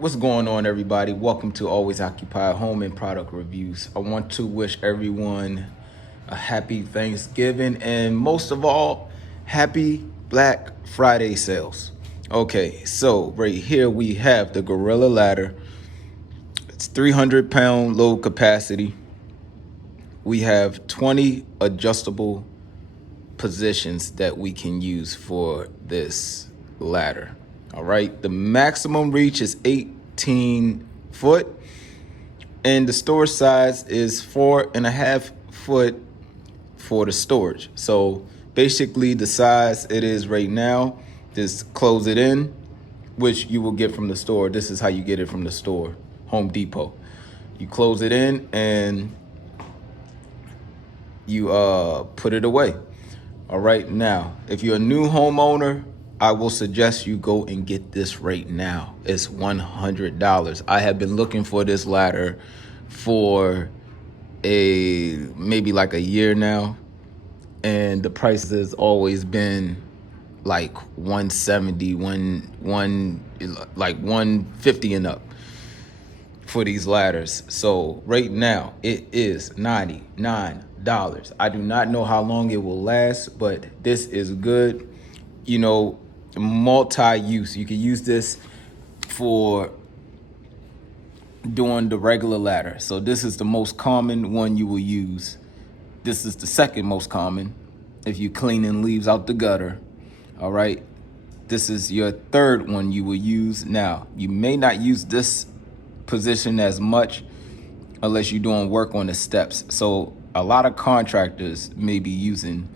What's going on, everybody? Welcome to Always Occupied Home and Product Reviews. I want to wish everyone a happy Thanksgiving and most of all, happy Black Friday sales. Okay, so right here we have the Gorilla Ladder. It's 300-pound load capacity. We have 20 adjustable positions that we can use for this ladder. All right, the maximum reach is 18 foot and the storage size is 4.5 foot for the storage. So basically the size it is right now, just close it in, which you will get from the store. This is how you get it from the store, Home Depot. You close it in and you put it away. All right, now, if you're a new homeowner, I will suggest you go and get this right now. It's $100. I have been looking for this ladder for maybe like a year now, and the price has always been like 170, like 150 and up for these ladders. So right now it is $99. I do not know how long it will last, but this is good. You know, multi-use. You can use this for doing the regular ladder. So this is the most common one you will use. This is the second most common if you cleaning leaves out the gutter. All right, this is your third one you will use. Now, you may not use this position as much unless you're doing work on the steps. So a lot of contractors may be using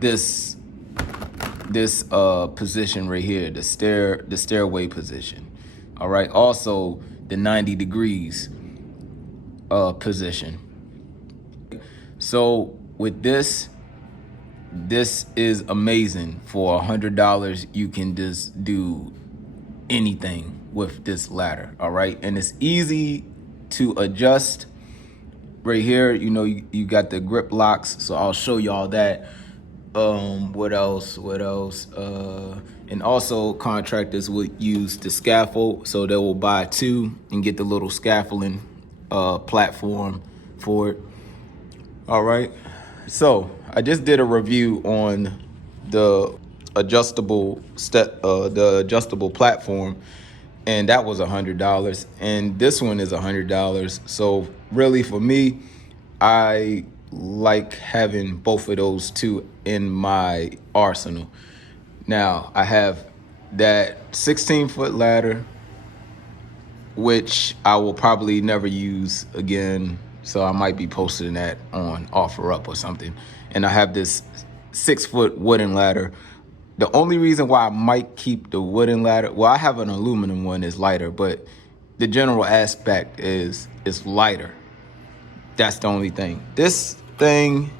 this position right here, the stairway position. All right, also the 90 degrees position. So with this is amazing. For $100 you can just do anything with this ladder. All right, and it's easy to adjust. Right here, you know, you got the grip locks, so I'll show y'all that. What else? And also contractors would use the scaffold, so they will buy two and get the little scaffolding platform for it. All right, so I just did a review on the adjustable platform, and that was $100, and this one is $100. So really, for me, I like having both of those two in my arsenal. Now, I have that 16-foot ladder, which I will probably never use again, so I might be posting that on OfferUp or something. And I have this 6-foot wooden ladder. The only reason why I might keep the wooden ladder, well, I have an aluminum one, is lighter, but the general aspect is it's lighter. That's the only thing. This thing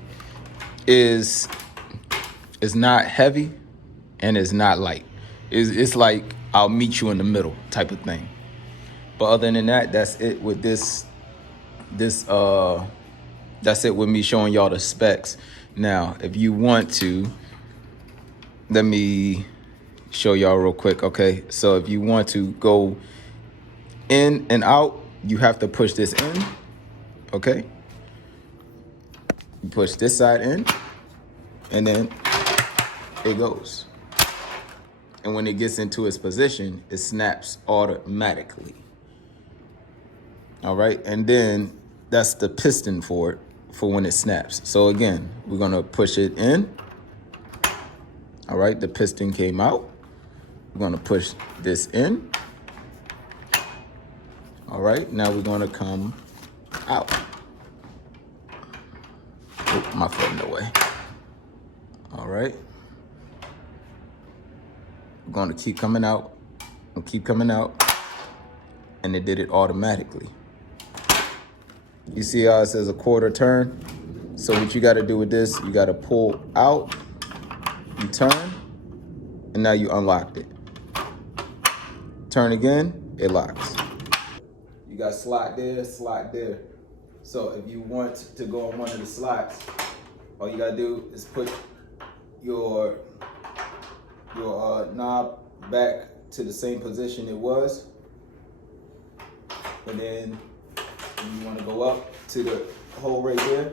is not heavy and it's not light. It's like I'll meet you in the middle type of thing. But other than that, that's it with this. That's it with me showing y'all the specs. Now, if you want to, let me show y'all real quick. Okay, so if you want to go in and out, you have to push this in. Okay, you push this side in and then it goes, and when it gets into its position, it snaps automatically. All right, and then that's the piston for it, for when it snaps. So again, we're gonna push it in. All right, the piston came out. We're gonna push this in. All right, now we're gonna come out. Oh, my foot in the way. All right. We're gonna keep coming out and keep coming out, and it did it automatically. You see how it says a quarter turn? So what you gotta do with this, you gotta pull out, you turn, and now you unlocked it. Turn again, it locks. You got slot there, slot there. So if you want to go on one of the slots, all you gotta do is put your knob back to the same position it was, And then you want to go up to the hole right there.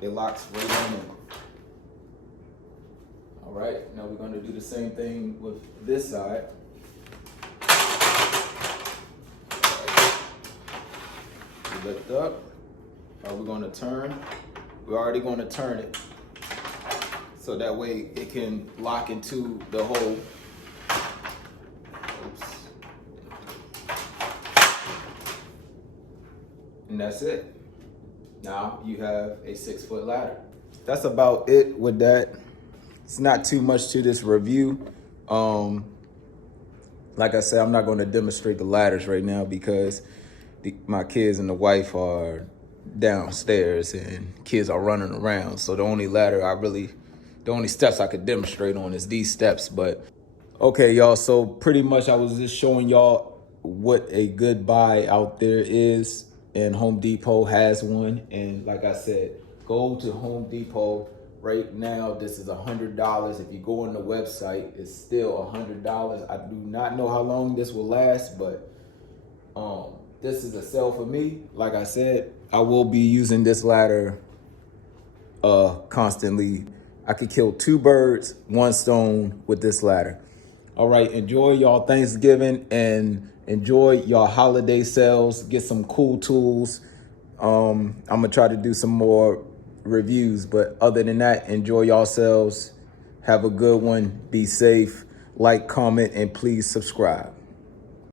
It locks right on in. All right, now we're going to do the same thing with this side. We lift up. We're going to turn. We're already going to turn it so that way it can lock into the hole. Oops. And that's it. Now you have a 6-foot ladder. That's about it with that. It's not too much to this review. Like I said, I'm not going to demonstrate the ladders right now because my kids and the wife are downstairs and kids are running around. So the only steps I could demonstrate on is these steps. But okay, y'all, so pretty much I was just showing y'all what a good buy out there is, and Home Depot has one. And like I said, go to Home Depot right now. This is $100. If you go on the website, it's still $100. I do not know how long this will last, but this is a sell for me. Like I said, I will be using this ladder constantly. I could kill 2 birds, 1 stone with this ladder. All right, enjoy y'all Thanksgiving and enjoy y'all holiday sales. Get some cool tools. I'm gonna try to do some more reviews, but other than that, enjoy yourselves. Have a good one. Be safe. Like, comment, and please subscribe.